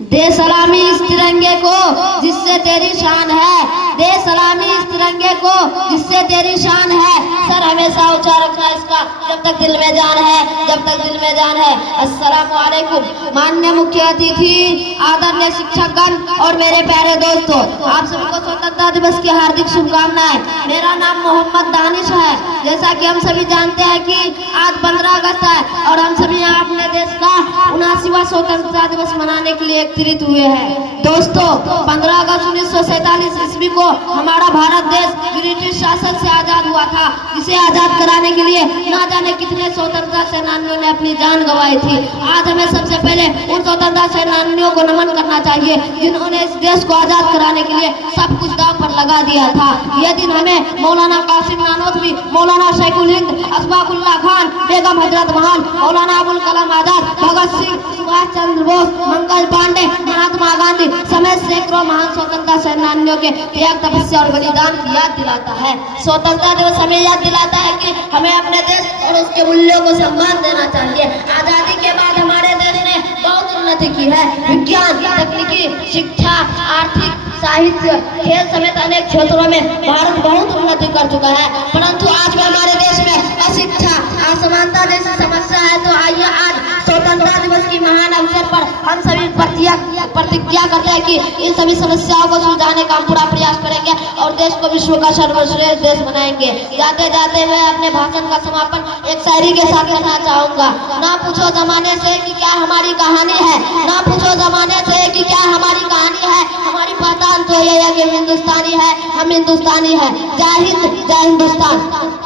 दे सलामी इस तिरंगे को जिससे तेरी शान है, दे सलामी इस तिरंगे को जिससे तेरी शान है। सर हमेशा ऊंचा रखना इसका जब तक दिल में जान है, जब तक दिल में जान है। अस्सलामु अलैकुम। माननीय मुख्य अतिथि, आदरणीय शिक्षकगण और मेरे प्यारे दोस्तों, आप सभी को स्वतंत्रता दिवस की हार्दिक शुभकामनाएं। मेरा नाम मोहम्मद दानिश है। जैसा कि हम सभी जानते हैं कि आज 15 अगस्त है और हम सभी यहाँ अपने देश का 79वां स्वतंत्रता दिवस मनाने के लिए एकत्रित हुए हैं। दोस्तों, 15 अगस्त 1947 ईस्वी को हमारा भारत देश ब्रिटिश शासन से आजाद हुआ था, जिसे आजाद कराने के लिए ना जाने कितने स्वतंत्रता सेनानियों ने अपनी जान गंवाई थी। आज हमें सबसे पहले उन स्वतंत्रता सेनानियों को नमन करना चाहिए जिन्होंने इस देश को आजाद कराने के लिए सब कुछ दांव पर लगा दिया था। यह दिन हमें मौलाना कासिम नानोतवी, मौलाना शेखुल हिंद, अशफाकुल्लाह खान, बेगम हजरत महल, मौलाना अबुल कलाम आजाद, भगत सिंह, सुभाष चंद्र बोस, मंगल पांडे, महात्मा गांधी समेत सैकड़ों महान स्वतंत्रता सेनानियों के त्याग, तपस्या और बलिदान की याद दिलाता है। स्वतंत्रता दिवस हमें याद दिलाता है कि हमें अपने देश और उसके मूल्यों को सम्मान देना चाहिए। आजादी के बाद हमारे देश ने बहुत उन्नति की है। विज्ञान, तकनीकी, शिक्षा, आर्थिक, साहित्य, खेल समेत अनेक क्षेत्रों में भारत बहुत उन्नति कर चुका है, परंतु आज भी हमारे देश में अशिक्षा, असमानता जैसी समस्या है। तो आइए आज स्वतंत्रता दिवस की महान अवसर पर हम सभी प्रतिज्ञा करते हैं कि इन सभी समस्याओं को सुलझाने का हम पूरा प्रयास करेंगे और देश को विश्व का सर्वश्रेष्ठ देश बनाएंगे। जाते जाते मैं अपने भाषण का समापन एक शायरी के साथ करना चाहूंगा। ना पूछो जमाने से कि क्या हमारी कहानी है, ना पूछो जमाने से कि क्या हमारी कहानी है, हमारी पहचान तो ये है कि हिंदुस्तानी है, हम हिंदुस्तानी है। जय हिंद, जय हिंदुस्तान।